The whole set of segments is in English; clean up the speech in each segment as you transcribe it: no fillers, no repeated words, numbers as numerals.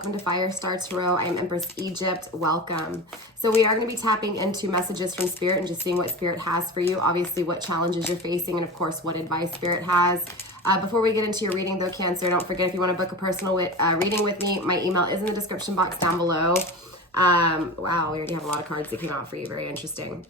welcome to FireStar Tarot. I'm Empress Egypt, welcome. So we are going to be tapping into messages from Spirit and just seeing what Spirit has for you, obviously what challenges you're facing, and of course what advice Spirit has. Before we get into your reading though, Cancer, don't forget if you want to book a personal reading with me, my email is in the description box down below. Wow, we already have a lot of cards that came out for you, very interesting.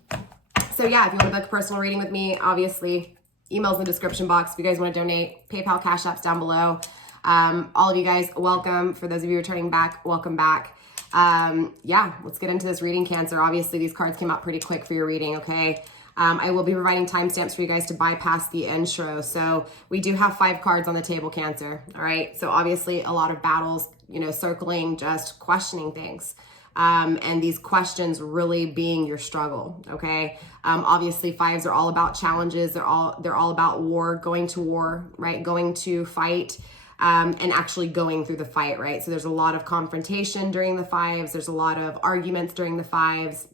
So yeah, if you want to book a personal reading with me, obviously email's in the description box. If you guys want to donate, PayPal, Cash App's down below. All of you guys, welcome. For those of you returning back, welcome back. Yeah, let's get into this reading, Cancer. Obviously, these cards came out pretty quick for your reading, okay? I will be providing timestamps for you guys to bypass the intro. So we do have 5 cards on the table, Cancer, all right? So obviously, a lot of battles, you know, circling, just questioning things. And these questions really being your struggle, okay? Obviously, 5s are all about challenges. They're all about war, going to war, right? Going to fight. And actually going through the fight, right? So there's a lot of confrontation during the 5s. There's a lot of arguments during the 5s.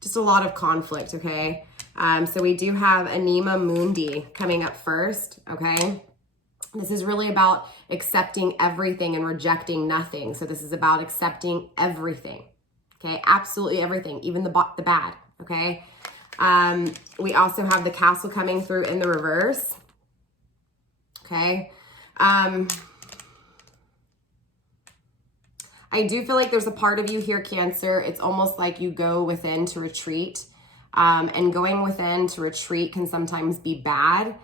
Just a lot of conflict, okay? So we do have Anima Mundi coming up first, okay? This is really about accepting everything and rejecting nothing. So this is about accepting everything, okay? Absolutely everything, even the bad, okay? We also have the Castle coming through in the reverse, okay? I do feel like there's a part of you here, Cancer. It's almost like you go within to retreat. And going within to retreat can sometimes be bad.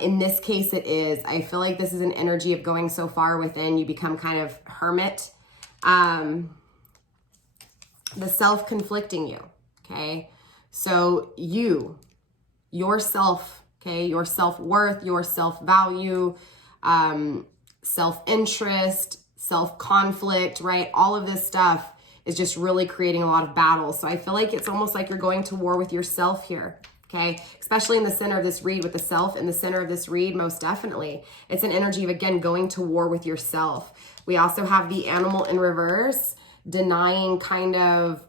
In this case, it is. I feel like this is an energy of going so far within, you become kind of hermit. The self-conflicting you, okay? So yourself, okay, your self-worth, your self-value, self-interest, self-conflict, right? All of this stuff is just really creating a lot of battles. So I feel like it's almost like you're going to war with yourself here, okay? Especially in the center of this read with the self in the center of this read, most definitely. It's an energy of, again, going to war with yourself. We also have the Animal in reverse, denying kind of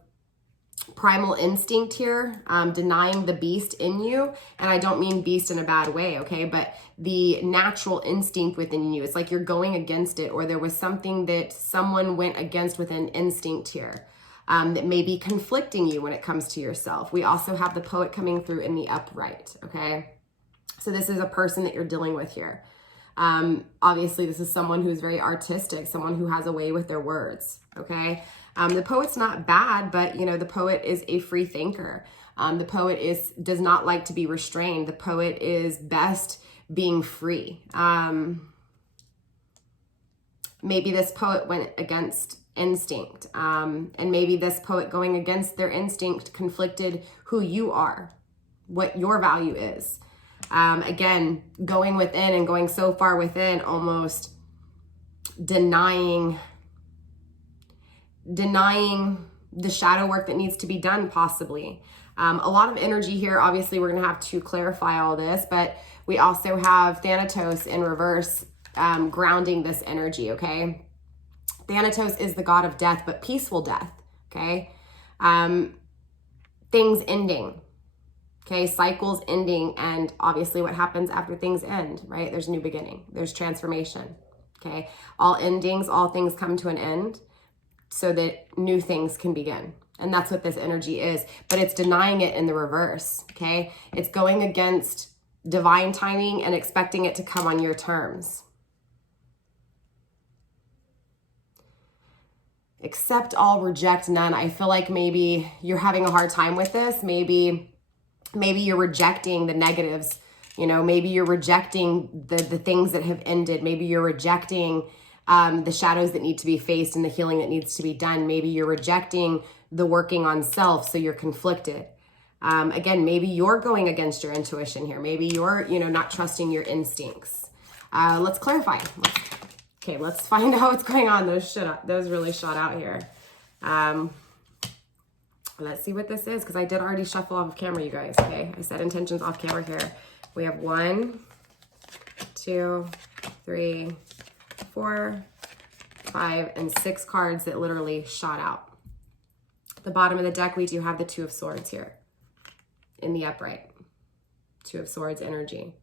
primal instinct here, denying the beast in you. And I don't mean beast in a bad way, okay? But the natural instinct within you. It's like you're going against it, or there was something that someone went against with an instinct here that may be conflicting you when it comes to yourself. We also have the Poet coming through in the upright, okay? So this is a person that you're dealing with here. Obviously, this is someone who's very artistic, someone who has a way with their words, okay? The Poet's not bad, but, you know, the Poet is a free thinker. The Poet does not like to be restrained. The Poet is best being free. Maybe this Poet went against instinct, and maybe this Poet going against their instinct conflicted who you are, what your value is. Again, going within and going so far within, almost denying the shadow work that needs to be done, possibly. A lot of energy here. Obviously, we're going to have to clarify all this, but we also have Thanatos in reverse, grounding this energy, okay? Thanatos is the god of death, but peaceful death, okay? Things ending, okay? Cycles ending, and obviously what happens after things end, right? There's new beginning, there's transformation, okay? All endings, all things come to an end so that new things can begin. And that's what this energy is, but it's denying it in the reverse, okay? It's going against divine timing and expecting it to come on your terms. Accept all, reject none. I feel like maybe you're having a hard time with this. Maybe you're rejecting the negatives, you know, maybe you're rejecting the things that have ended. Maybe you're rejecting the shadows that need to be faced and the healing that needs to be done. Maybe you're rejecting the working on self, so you're conflicted. Again, maybe you're going against your intuition here. Maybe you're, you know, not trusting your instincts. Let's clarify. Okay, let's find out what's going on. Those really shot out here. Let's see what this is, because I did already shuffle off of camera, you guys, okay? I set intentions off camera here. We have 1, 2, 3, 4, 5, and 6 cards that literally shot out. At the bottom of the deck, we do have the 2 of Swords here in the upright. 2 of Swords energy.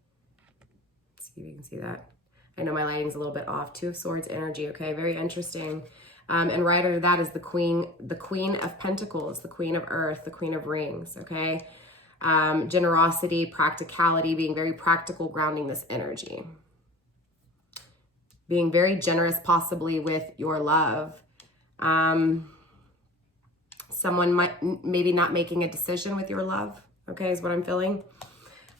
Let's see if you can see that. I know my lighting's a little bit off. Two of Swords energy, okay, very interesting. And right under that is the Queen of Pentacles, the Queen of Earth, the Queen of Rings, okay? Generosity, practicality, being very practical, grounding this energy. Being very generous possibly with your love. Someone might maybe not making a decision with your love, okay, is what I'm feeling.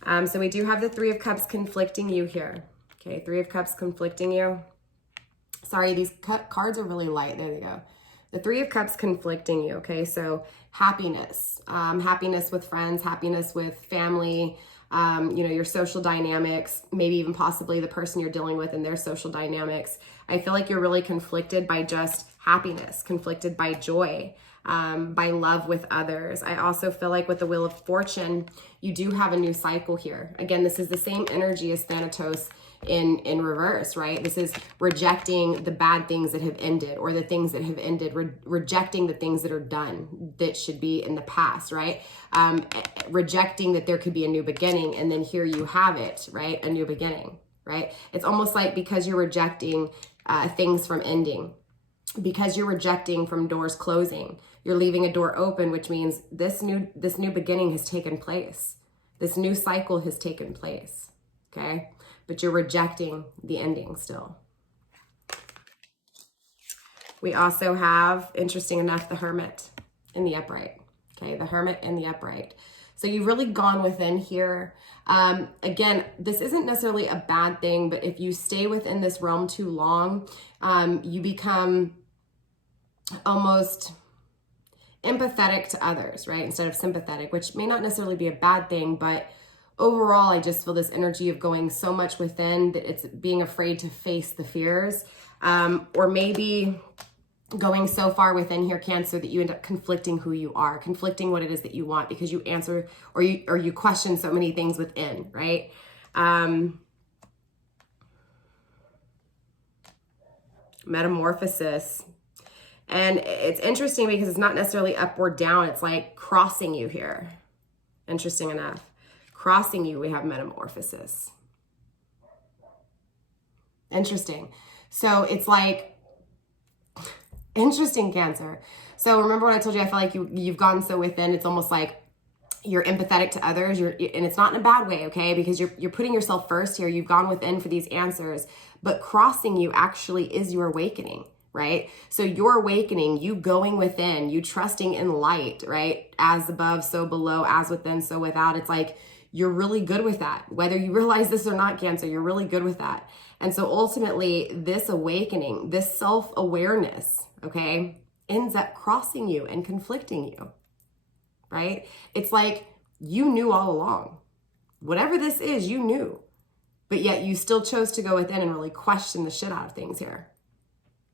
So we do have the Three of Cups conflicting you here. Okay, Three of Cups conflicting you. Sorry, these cards are really light. There they go. The Three of Cups conflicting you, okay? So happiness, happiness with friends, happiness with family, you know, your social dynamics, maybe even possibly the person you're dealing with and their social dynamics. I feel like you're really conflicted by just happiness, conflicted by joy, by love with others. I also feel like with the Wheel of Fortune, you do have a new cycle here. Again, this is the same energy as Thanatos in reverse, right? This is rejecting the bad things that have ended, or the things that have ended, rejecting the things that are done that should be in the past, right? Rejecting that there could be a new beginning, and then here you have it, right? A new beginning, right? It's almost like because you're rejecting things from ending, because you're rejecting from doors closing, you're leaving a door open, which means this new beginning has taken place. This new cycle has taken place, okay? But you're rejecting the ending still. We also have, interesting enough, the Hermit in the upright. Okay, the Hermit in the upright. So you've really gone within here. Again, this isn't necessarily a bad thing, but if you stay within this realm too long, you become almost empathetic to others, right? Instead of sympathetic, which may not necessarily be a bad thing, but overall, I just feel this energy of going so much within that it's being afraid to face the fears, or maybe going so far within here, Cancer, that you end up conflicting who you are, conflicting what it is that you want, because you answer or you question so many things within, right? Metamorphosis. And it's interesting because it's not necessarily up or down. It's like crossing you here. Interesting enough. Crossing you, we have metamorphosis. Interesting. So it's like, interesting, Cancer. So remember what I told you, I feel like you've gone so within, it's almost like you're empathetic to others, and it's not in a bad way, okay? Because you're putting yourself first here. You've gone within for these answers, but crossing you actually is your awakening, right? So your awakening, you going within, you trusting in light, right? As above, so below, as within, so without. It's like, you're really good with that. Whether you realize this or not, Cancer, you're really good with that. And so ultimately, this awakening, this self-awareness, okay, ends up crossing you and conflicting you, right? It's like you knew all along. Whatever this is, you knew. But yet you still chose to go within and really question the shit out of things here.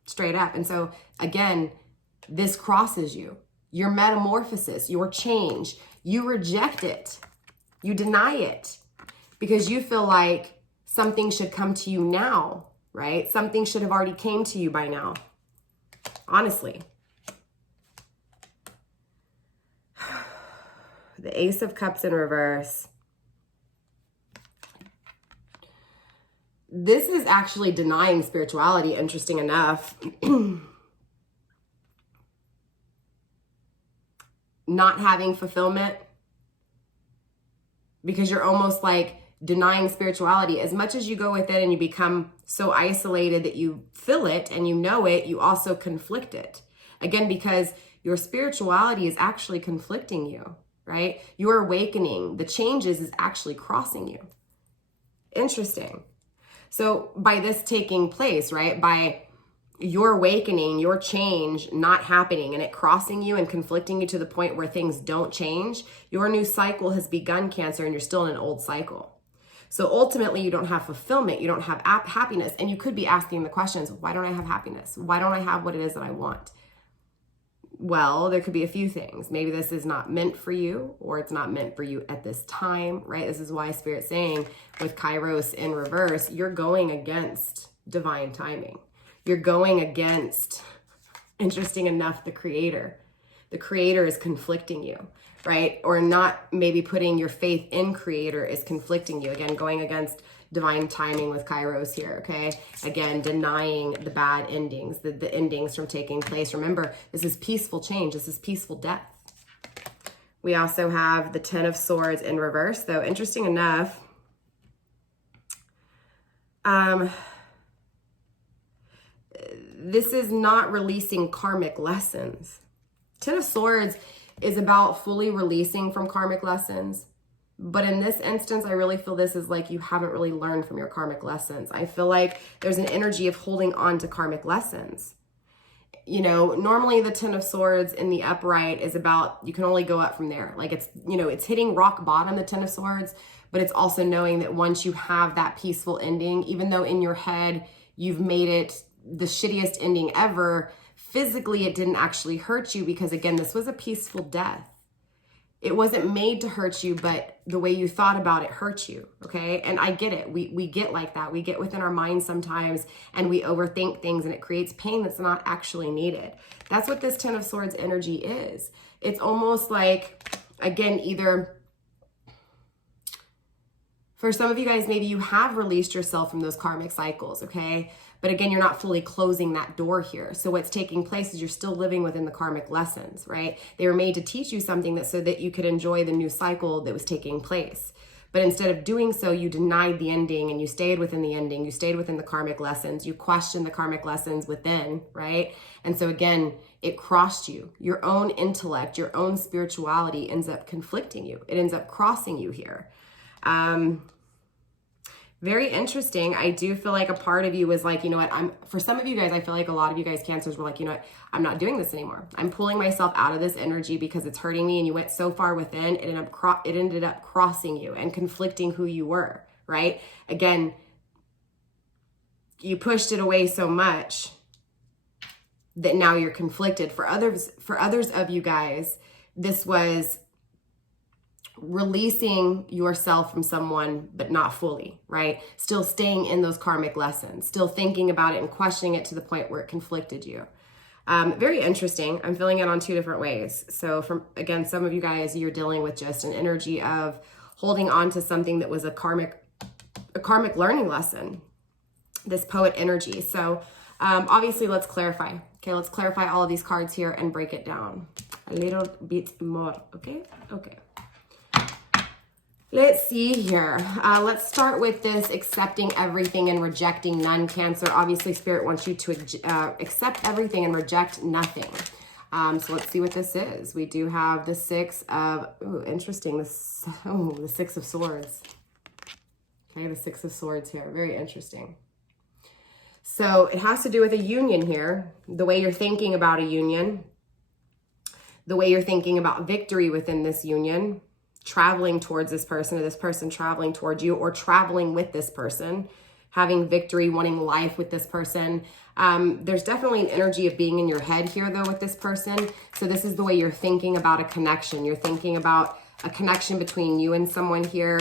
Straight up. And so again, this crosses you. Your metamorphosis, your change, you reject it. You deny it because you feel like something should come to you now, right? Something should have already came to you by now. Honestly. The Ace of Cups in reverse. This is actually denying spirituality, interesting enough. Not having fulfillment. Because you're almost like denying spirituality. As much as you go with it and you become so isolated that you feel it and you know it, you also conflict it. Again, because your spirituality is actually conflicting you, right? Your awakening, the changes is actually crossing you. Interesting. So by this taking place, right, by your awakening, your change not happening and it crossing you and conflicting you to the point where things don't change, your new cycle has begun, Cancer, and you're still in an old cycle. So ultimately, you don't have fulfillment, you don't have happiness, and you could be asking the questions, why don't I have happiness? Why don't I have what it is that I want? Well, there could be a few things. Maybe this is not meant for you, or it's not meant for you at this time, right? This is why Spirit's saying with Kairos in reverse, you're going against divine timing. You're going against, interesting enough, the Creator. The Creator is conflicting you, right? Or not maybe putting your faith in Creator is conflicting you. Again, going against divine timing with Kairos here, okay? Again, denying the bad endings, the endings from taking place. Remember, this is peaceful change. This is peaceful death. We also have the Ten of Swords in reverse, though interesting enough, this is not releasing karmic lessons. Ten of Swords is about fully releasing from karmic lessons. But in this instance, I really feel this is like you haven't really learned from your karmic lessons. I feel like there's an energy of holding on to karmic lessons. You know, normally the Ten of Swords in the upright is about, you can only go up from there. Like it's, you know, it's hitting rock bottom, the Ten of Swords, but it's also knowing that once you have that peaceful ending, even though in your head you've made it the shittiest ending ever, physically it didn't actually hurt you because, again, this was a peaceful death. It wasn't made to hurt you, but the way you thought about it hurt you, okay? And I get it. We get like that. We get within our minds sometimes and we overthink things and it creates pain that's not actually needed. That's what this Ten of Swords energy is. It's almost like, again, either for some of you guys, maybe you have released yourself from those karmic cycles, okay? But again, you're not fully closing that door here. So what's taking place is you're still living within the karmic lessons, right? They were made to teach you something that so that you could enjoy the new cycle that was taking place. But instead of doing so, you denied the ending and you stayed within the ending. You stayed within the karmic lessons. You questioned the karmic lessons within, right? And so again, it crossed you. Your own intellect, your own spirituality ends up conflicting you. It ends up crossing you here. Very interesting. I do feel like a part of you was like, you know what, for some of you guys, I feel like a lot of you guys Cancers were like, you know what, I'm not doing this anymore. I'm pulling myself out of this energy because it's hurting me. And you went so far within, it ended up crossing you and conflicting who you were, right? Again, you pushed it away so much that now you're conflicted. For others of you guys, this was releasing yourself from someone, but not fully, right? Still staying in those karmic lessons, still thinking about it and questioning it to the point where it conflicted you. Very interesting. I'm feeling it on two different ways. So from, again, some of you guys, you're dealing with just an energy of holding on to something that was a karmic learning lesson, this poet energy. So obviously let's clarify. Okay, let's clarify all of these cards here and break it down a little bit more. Okay. Let's see here. Let's start with this accepting everything and rejecting none, Cancer. Obviously, Spirit wants you to accept everything and reject nothing. So let's see what this is. We do have the Six of, interesting, the Six of Swords. Okay, the Six of Swords here. Very interesting. So it has to do with a union here. The way you're thinking about a union. The way you're thinking about victory within this union. Traveling towards this person or this person traveling towards you or traveling with this person, having victory, wanting life with this person. There's definitely an energy of being in your head here though with this person. So this is the way you're thinking about a connection. You're thinking about a connection between you and someone here.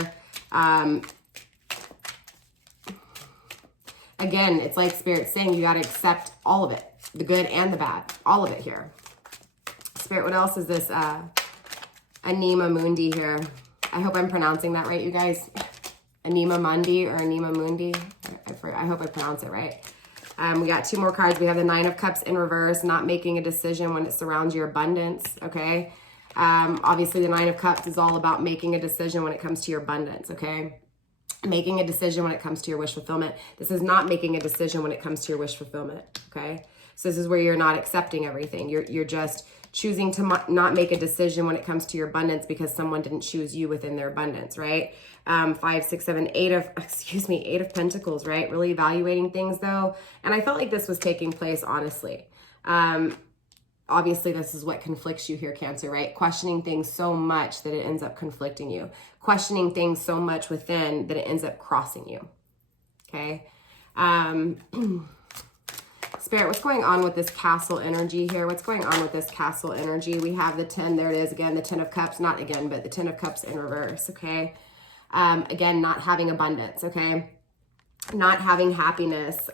Again, it's like Spirit saying you got to accept all of it, the good and the bad, all of it here. Spirit, what else is this? Anima Mundi here. I hope I'm pronouncing that right, you guys. Anima Mundi or Anima Mundi. I hope I pronounce it right. We got two more cards. We have the Nine of Cups in reverse, not making a decision when it surrounds your abundance, okay? Obviously, the Nine of Cups is all about making a decision when it comes to your abundance, okay? Making a decision when it comes to your wish fulfillment. This is not making a decision when it comes to your wish fulfillment, okay? So this is where you're not accepting everything. You're just choosing to not make a decision when it comes to your abundance because someone didn't choose you within their abundance, right? 5, 6, 7, 8 of Pentacles, right? Really evaluating things though. And I felt like this was taking place, honestly. Obviously, this is what conflicts you here, Cancer, right? Questioning things so much that it ends up conflicting you. Questioning things so much within that it ends up crossing you, okay? Spirit, what's going on with this Castle energy here? What's going on with this Castle energy? We have the 10, there it is again, the 10 of Cups, not again, but the 10 of Cups in reverse, okay? Again, not having abundance, okay? Not having happiness.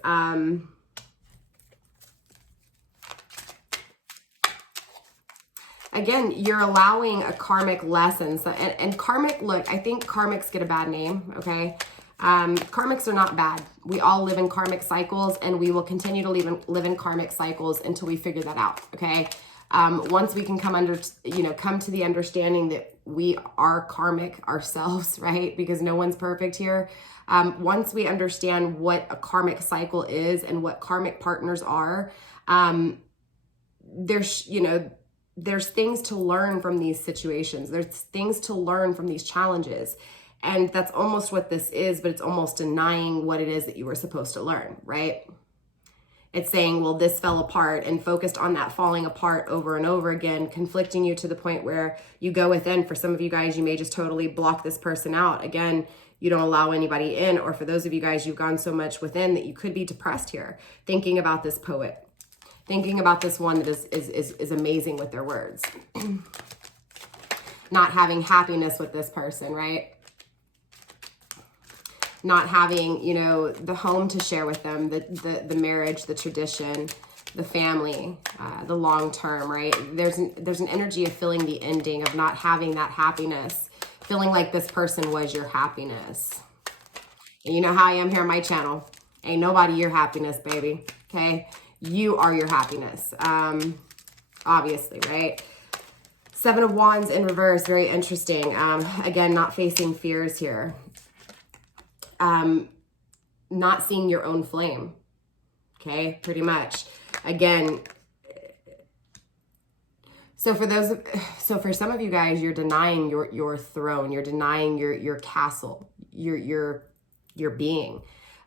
Again, you're allowing a karmic lesson. So, and karmic, look, I think karmics get a bad name, okay? Karmics are not bad. We all live in karmic cycles, and we will continue to live in karmic cycles until we figure that out, okay? Once we can come to the understanding that we are karmic ourselves, right? Because no one's perfect here. Once we understand what a karmic cycle is and what karmic partners are, there's things to learn from these situations. There's things to learn from these challenges. And that's almost what this is, but it's almost denying what it is that you were supposed to learn, right? It's saying, well, this fell apart, and focused on that falling apart over and over again, conflicting you to the point where you go within. For some of you guys, you may just totally block this person out. Again, you don't allow anybody in. Or for those of you guys, you've gone so much within that you could be depressed here, thinking about this poet, thinking about this one that is amazing with their words. Not having happiness with this person, right? Not having, the home to share with them, the marriage, the tradition, the family, the long term, right? There's an energy of feeling the ending, of not having that happiness, feeling like this person was your happiness. And you know how I am here on my channel. Ain't nobody your happiness, baby, okay? You are your happiness, obviously, right? 7 of Wands in reverse, very interesting. Again, not facing fears here. Not seeing your own flame. Okay, pretty much. Again, so for some of you guys, you're denying your throne, you're denying your castle, your being.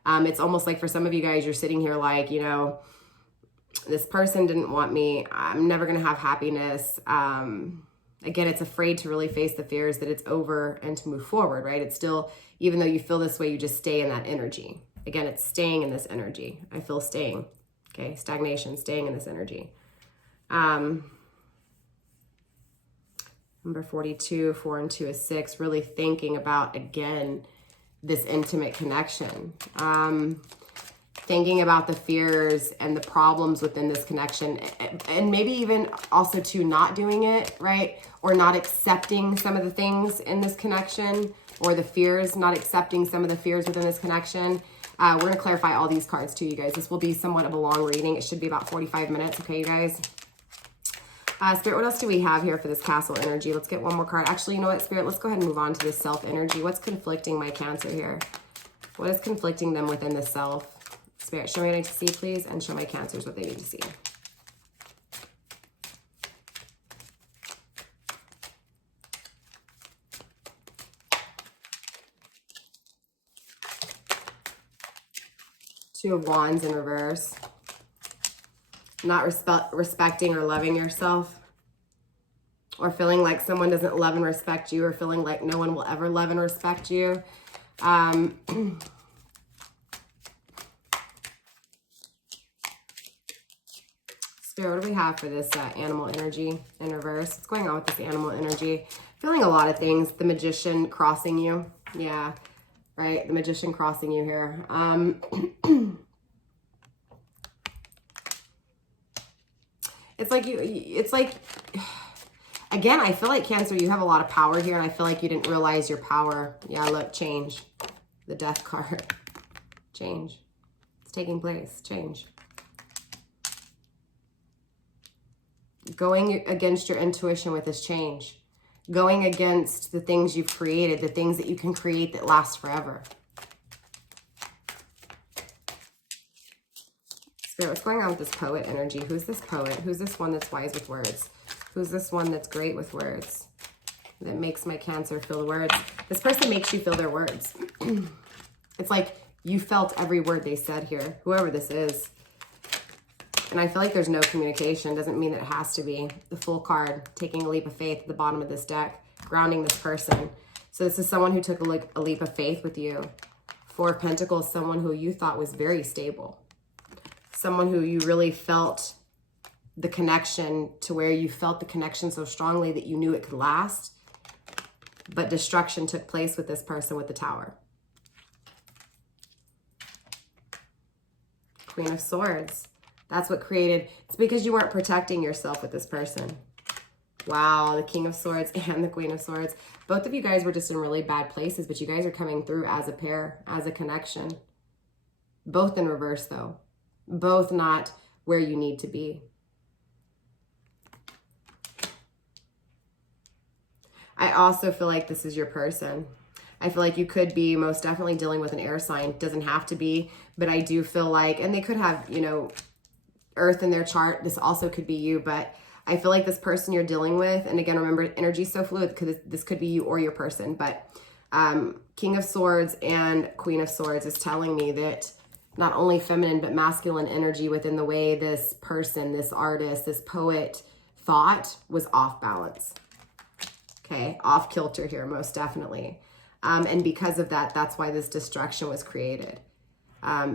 It's almost like for some of you guys, you're sitting here like, this person didn't want me. I'm never gonna have happiness. Again, it's afraid to really face the fears that it's over and to move forward, right? It's still, even though you feel this way, you just stay in that energy. Again, it's staying in this energy. I feel staying, okay? Stagnation, staying in this energy. Number 42, 4 and 2 is 6, really thinking about, again, this intimate connection. Thinking about the fears and the problems within this connection, and maybe even also to not doing it, right? Or not accepting some of the things in this connection, or the fears, not accepting some of the fears within this connection. We're going to clarify all these cards to you guys. This will be somewhat of a long reading. It should be about 45 minutes, okay, you guys? Spirit, what else do we have here for this castle energy? Let's get one more card. Actually, you know what, Spirit? Let's go ahead and move on to this self energy. What's conflicting my Cancer here? What is conflicting them within the self? Spirit, show me what I need to see, please, and show my Cancers what they need to see. Two of Wands in reverse. Not respecting or loving yourself, or feeling like someone doesn't love and respect you, or feeling like no one will ever love and respect you. Spirit, what do we have for this animal energy in reverse? What's going on with this animal energy? Feeling a lot of things. The Magician crossing you. Yeah, right? The Magician crossing you here. It's like, again, I feel like Cancer, you have a lot of power here, and I feel like you didn't realize your power. Yeah, look, change. The Death card. Change. It's taking place. Change. Going against your intuition with this change. Going against the things you've created, the things that you can create that last forever. Spirit, what's going on with this poet energy? Who's this poet? Who's this one that's wise with words? Who's this one that's great with words? That makes my Cancer feel the words. This person makes you feel their words. It's like you felt every word they said here, whoever this is. And I feel like there's no communication. Doesn't mean that it has to be. The Fool card, taking a leap of faith at the bottom of this deck, grounding this person. So this is someone who took a leap of faith with you. Four of Pentacles, someone who you thought was very stable. Someone who you really felt the connection, to where you felt the connection so strongly that you knew it could last. But destruction took place with this person with the Tower. Queen of Swords. That's what created, it's because you weren't protecting yourself with this person. Wow, the King of Swords and the Queen of Swords. Both of you guys were just in really bad places, but you guys are coming through as a pair, as a connection. Both in reverse, though. Both not where you need to be. I also feel like this is your person. I feel like you could be most definitely dealing with an air sign. Doesn't have to be, but I do feel like, and they could have, you know, Earth in their chart. This also could be you, but I feel like this person you're dealing with, and again, remember, energy is so fluid because this could be you or your person, but King of Swords and Queen of Swords is telling me that not only feminine, but masculine energy within the way this person, this artist, this poet thought was off balance. Okay, off kilter here, most definitely. And because of that, that's why this destruction was created.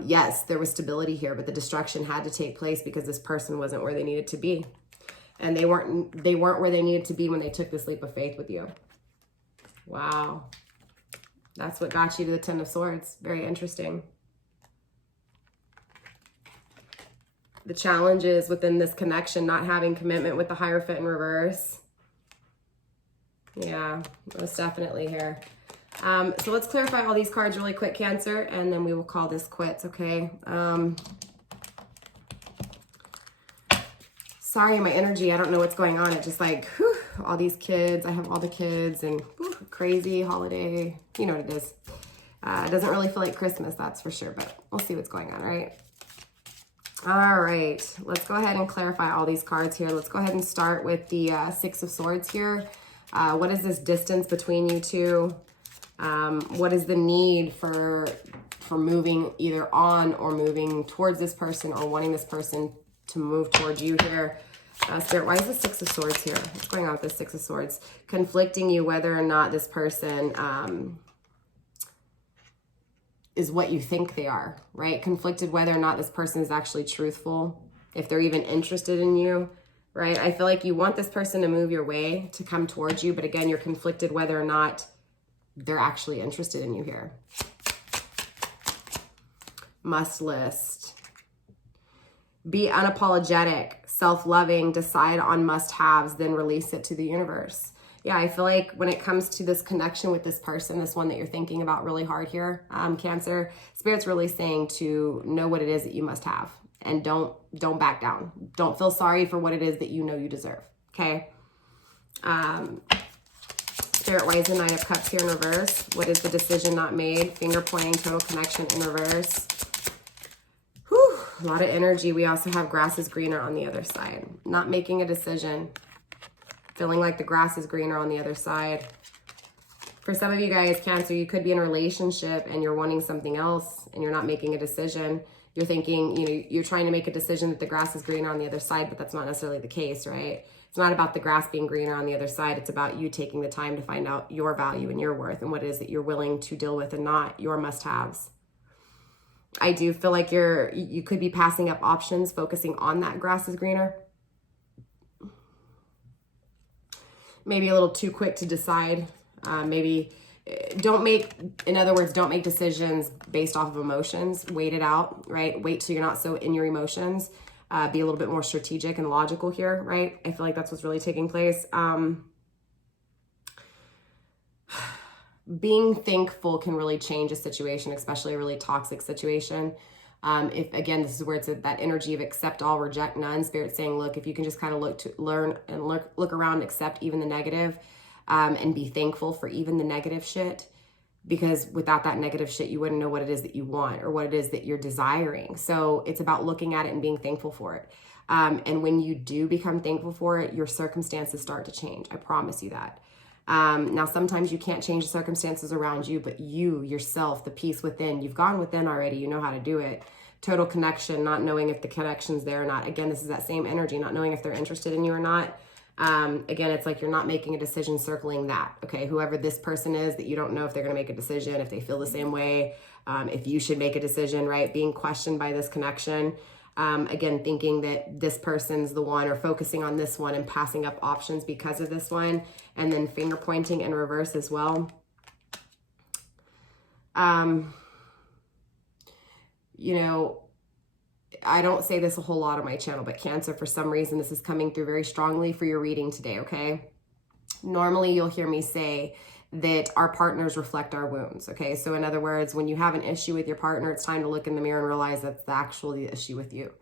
Yes, there was stability here, but the destruction had to take place because this person wasn't where they needed to be. And they weren't where they needed to be when they took this leap of faith with you. Wow. That's what got you to the Ten of Swords. Very interesting. The challenges within this connection, not having commitment with the Hierophant in reverse. Yeah, most definitely here. So let's clarify all these cards really quick, Cancer, and then we will call this quits, okay? Sorry, my energy, I don't know what's going on. It's just like, whew, all these kids. I have all the kids and whew, crazy holiday. You know what it is. It doesn't really feel like Christmas, that's for sure, but we'll see what's going on, right? All right, let's go ahead and clarify all these cards here. Let's go ahead and start with the Six of Swords here. What is this distance between you two? What is the need for moving either on or moving towards this person or wanting this person to move towards you here? Spirit, why is the Six of Swords here? What's going on with the Six of Swords? Conflicting you whether or not this person is what you think they are, right? Conflicted whether or not this person is actually truthful, if they're even interested in you, right? I feel like you want this person to move your way, to come towards you, but again, you're conflicted whether or not they're actually interested in you here. Must list. Be unapologetic, self-loving, decide on must-haves, then release it to the universe. Yeah, I feel like when it comes to this connection with this person, this one that you're thinking about really hard here, Cancer, Spirit's really saying to know what it is that you must have and don't back down. Don't feel sorry for what it is that you know you deserve, okay? Spirit, why is the Nine of Cups here in reverse? What is the decision not made? Finger pointing, total connection in reverse. Whew, a lot of energy. We also have grass is greener on the other side. Not making a decision. Feeling like the grass is greener on the other side. For some of you guys, Cancer, you could be in a relationship and you're wanting something else and you're not making a decision. You're thinking, you know, you're trying to make a decision that the grass is greener on the other side, but that's not necessarily the case, right? It's not about the grass being greener on the other side. It's about you taking the time to find out your value and your worth and what it is that you're willing to deal with and not your must-haves. I do feel like you could be passing up options, focusing on that grass is greener. Maybe a little too quick to decide. Maybe don't make decisions based off of emotions. Wait it out, right? Wait till you're not so in your emotions. Be a little bit more strategic and logical here, right? I feel like that's what's really taking place. Being thankful can really change a situation, especially a really toxic situation. If again, this is where it's that energy of accept all, reject none. Spirit saying, look, if you can just kind of look around, accept even the negative, and be thankful for even the negative shit, because without that negative shit, you wouldn't know what it is that you want or what it is that you're desiring. So it's about looking at it and being thankful for it. And when you do become thankful for it, your circumstances start to change. I promise you that. Now, sometimes you can't change the circumstances around you, but you, yourself, the peace within, you've gone within already. You know how to do it. Total connection, not knowing if the connection's there or not. Again, this is that same energy, not knowing if they're interested in you or not. Again, it's like you're not making a decision circling that, okay? Whoever this person is that you don't know if they're going to make a decision, if they feel the same way, if you should make a decision, right? Being questioned by this connection. Again, thinking that this person's the one or focusing on this one and passing up options because of this one. And then finger pointing in reverse as well. You know, I don't say this a whole lot on my channel, but Cancer, for some reason, this is coming through very strongly for your reading today, okay? Normally, you'll hear me say that our partners reflect our wounds, okay? So in other words, when you have an issue with your partner, it's time to look in the mirror and realize that's the issue with you.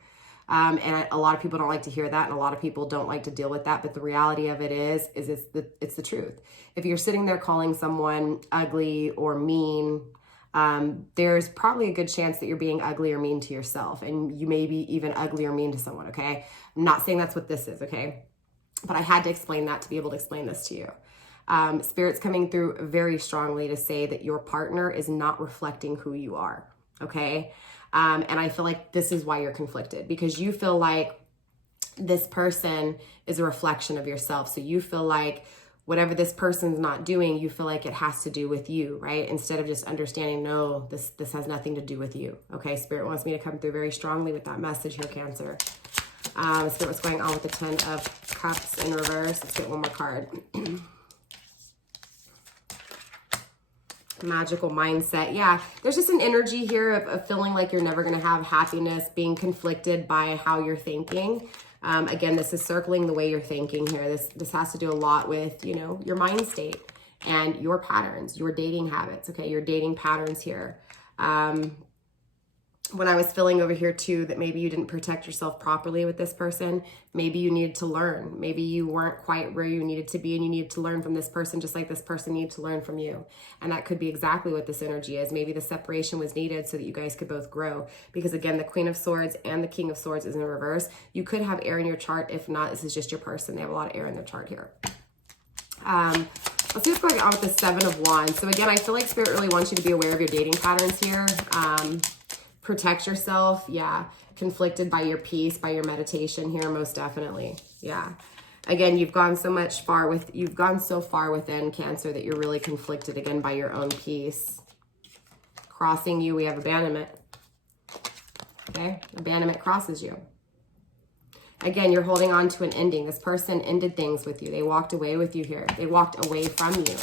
And a lot of people don't like to hear that, and a lot of people don't like to deal with that, but the reality of it is it's the truth. If you're sitting there calling someone ugly or mean, there's probably a good chance that you're being ugly or mean to yourself, and you may be even ugly or mean to someone, okay? I'm not saying that's what this is, okay? But I had to explain that to be able to explain this to you. Spirit's coming through very strongly to say that your partner is not reflecting who you are, okay? And I feel like this is why you're conflicted, because you feel like this person is a reflection of yourself. So you feel like whatever this person's not doing, you feel like it has to do with you, right? Instead of just understanding, no, this has nothing to do with you, okay? Spirit wants me to come through very strongly with that message here, Cancer. Let's get what's going on with the 10 of Cups in reverse. Let's get one more card. Magical mindset. Yeah, there's just an energy here of feeling like you're never going to have happiness, being conflicted by how you're thinking. Again, this is circling the way you're thinking here. This has to do a lot with, you know, your mind state and your patterns, your dating habits, okay, your dating patterns here. When I was feeling over here too, that maybe you didn't protect yourself properly with this person, maybe you needed to learn. Maybe you weren't quite where you needed to be and you needed to learn from this person just like this person needed to learn from you. And that could be exactly what this energy is. Maybe the separation was needed so that you guys could both grow. Because again, the Queen of Swords and the King of Swords is in reverse. You could have air in your chart. If not, this is just your person. They have a lot of air in their chart here. Let's see what's going on with the 7 of Wands. So again, I feel like Spirit really wants you to be aware of your dating patterns here. Protect yourself. Yeah. Conflicted by your peace, by your meditation here, most definitely. Yeah. Again, you've gone so far within, Cancer, that you're really conflicted again by your own peace. Crossing you, we have abandonment. Okay. Abandonment crosses you. Again, you're holding on to an ending. This person ended things with you. They walked away with you here. They walked away from you.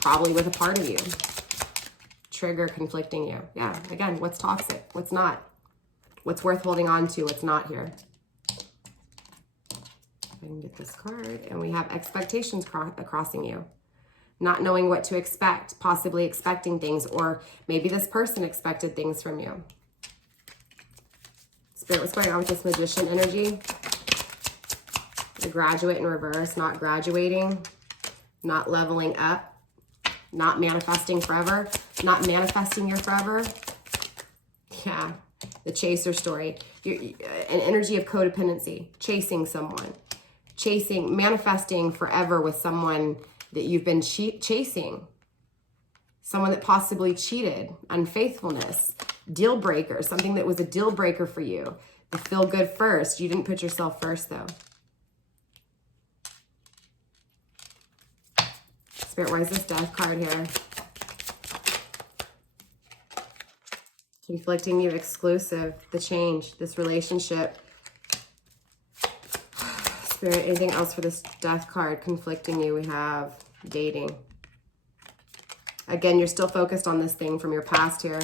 Probably with a part of you. Trigger conflicting you. Yeah, again, what's toxic, what's not, what's worth holding on to, what's not here. I can get this card, and we have expectations crossing you, not knowing what to expect, possibly expecting things, or maybe this person expected things from you. Spirit, what's going on with this Magician energy? The Graduate in reverse, not graduating, not leveling up, not manifesting forever, not manifesting your forever. Yeah, the Chaser story. An energy of codependency, chasing someone, manifesting forever with someone that you've been chasing, someone that possibly cheated, unfaithfulness, deal breaker, something that was a deal breaker for you. The feel good first. You didn't put yourself first though. Spirit, why is this Death card here? Conflicting you, exclusive, the change, this relationship. Spirit, anything else for this Death card? Conflicting you, we have dating. Again, you're still focused on this thing from your past here.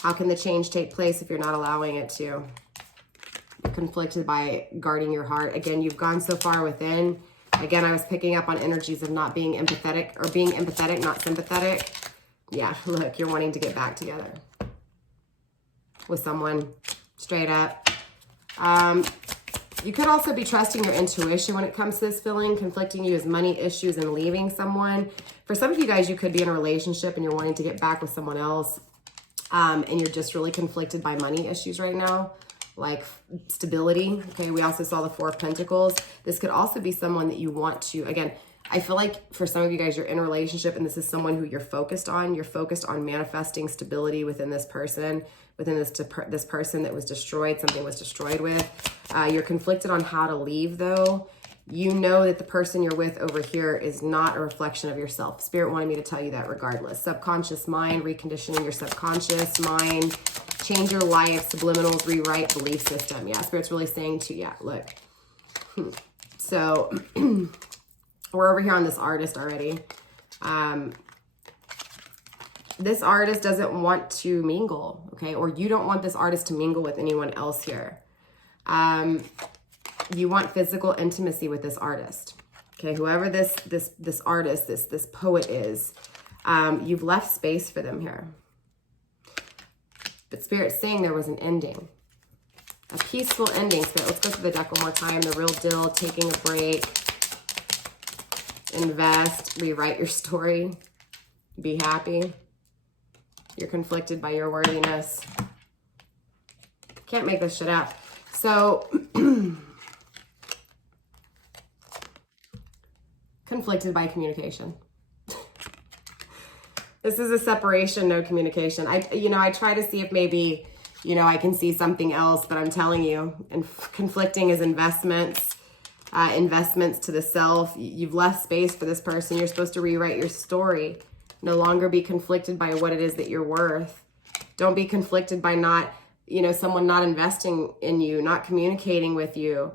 How can the change take place if you're not allowing it to? You're conflicted by guarding your heart. Again, you've gone so far within. Again, I was picking up on energies of not being empathetic, or being empathetic, not sympathetic. Yeah, look, you're wanting to get back together with someone, straight up. You could also be trusting your intuition when it comes to this feeling. Conflicting you is money issues and leaving someone. For some of you guys, you could be in a relationship and you're wanting to get back with someone else, and you're just really conflicted by money issues right now. Like stability. Okay, we also saw the 4 of Pentacles. This could also be someone that you want to, again, I feel like for some of you guys, you're in a relationship and this is someone who you're focused on. You're focused on manifesting stability within this person, within this person that was destroyed, something was destroyed with. You're conflicted on how to leave though. You know that the person you're with over here is not a reflection of yourself. Spirit wanted me to tell you that regardless. Subconscious mind, reconditioning your subconscious mind, change your life, subliminals, rewrite belief system. Yeah, Spirit's really saying to you, yeah, look. So we're over here on this artist already. this artist doesn't want to mingle, okay? Or you don't want this artist to mingle with anyone else here. You want physical intimacy with this artist, okay? Whoever this artist, this poet is, you've left space for them here. But Spirit's saying there was an ending. A peaceful ending. Spirit, let's go through the deck one more time. The real deal, taking a break. Invest, rewrite your story. Be happy. You're conflicted by your worthiness. Can't make this shit up. So, conflicted by communication. This is a separation, no communication. I try to see if maybe, I can see something else, but I'm telling you, and conflicting is investments to the self. You've left space for this person. You're supposed to rewrite your story. No longer be conflicted by what it is that you're worth. Don't be conflicted by not, someone not investing in you, not communicating with you.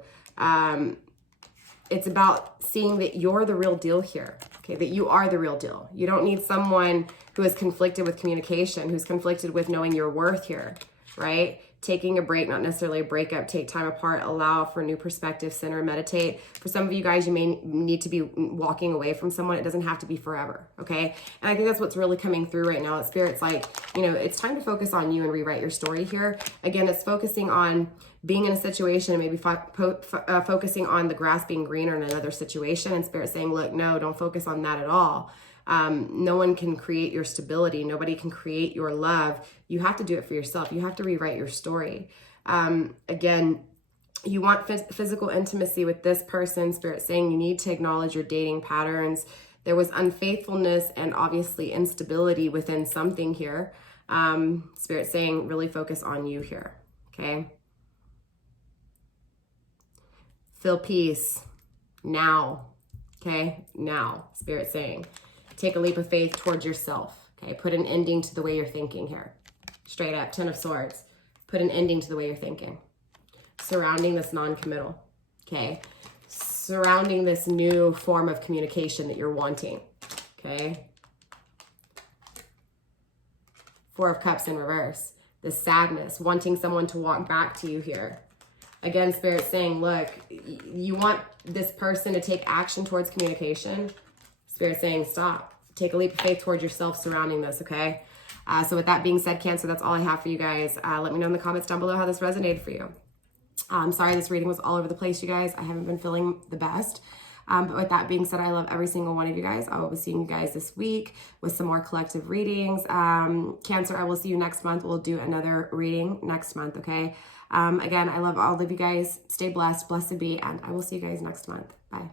It's about seeing that you're the real deal here, okay? That you are the real deal. You don't need someone who is conflicted with communication, who's conflicted with knowing your worth here, right? Taking a break, not necessarily a breakup. Take time apart, allow for new perspective, center, meditate. For some of you guys, you may need to be walking away from someone. It doesn't have to be forever, okay? And I think that's what's really coming through right now. Spirit's like, it's time to focus on you and rewrite your story here. Again, it's focusing on being in a situation, maybe focusing on the grass being greener in another situation. And Spirit's saying, look, no, don't focus on that at all. No one can create your stability. Nobody can create your love. You have to do it for yourself. You have to rewrite your story. Again, you want physical intimacy with this person. Spirit saying you need to acknowledge your dating patterns. There was unfaithfulness and obviously instability within something here. Spirit saying really focus on you here. Okay. Feel peace now. Okay. Now, Spirit saying, take a leap of faith towards yourself, okay? Put an ending to the way you're thinking here. Straight up, 10 of Swords. Put an ending to the way you're thinking. Surrounding this non-committal, okay? Surrounding this new form of communication that you're wanting, okay? Four of Cups in reverse. This sadness, wanting someone to walk back to you here. Again, Spirit saying, look, you want this person to take action towards communication. Spirit saying, stop. Take a leap of faith towards yourself surrounding this, okay? So with that being said, Cancer, that's all I have for you guys. Let me know in the comments down below how this resonated for you. I'm sorry this reading was all over the place, you guys. I haven't been feeling the best. But with that being said, I love every single one of you guys. I will be seeing you guys this week with some more collective readings. Cancer, I will see you next month. We'll do another reading next month, okay? Again, I love all of you guys. Stay blessed, blessed be, and I will see you guys next month. Bye.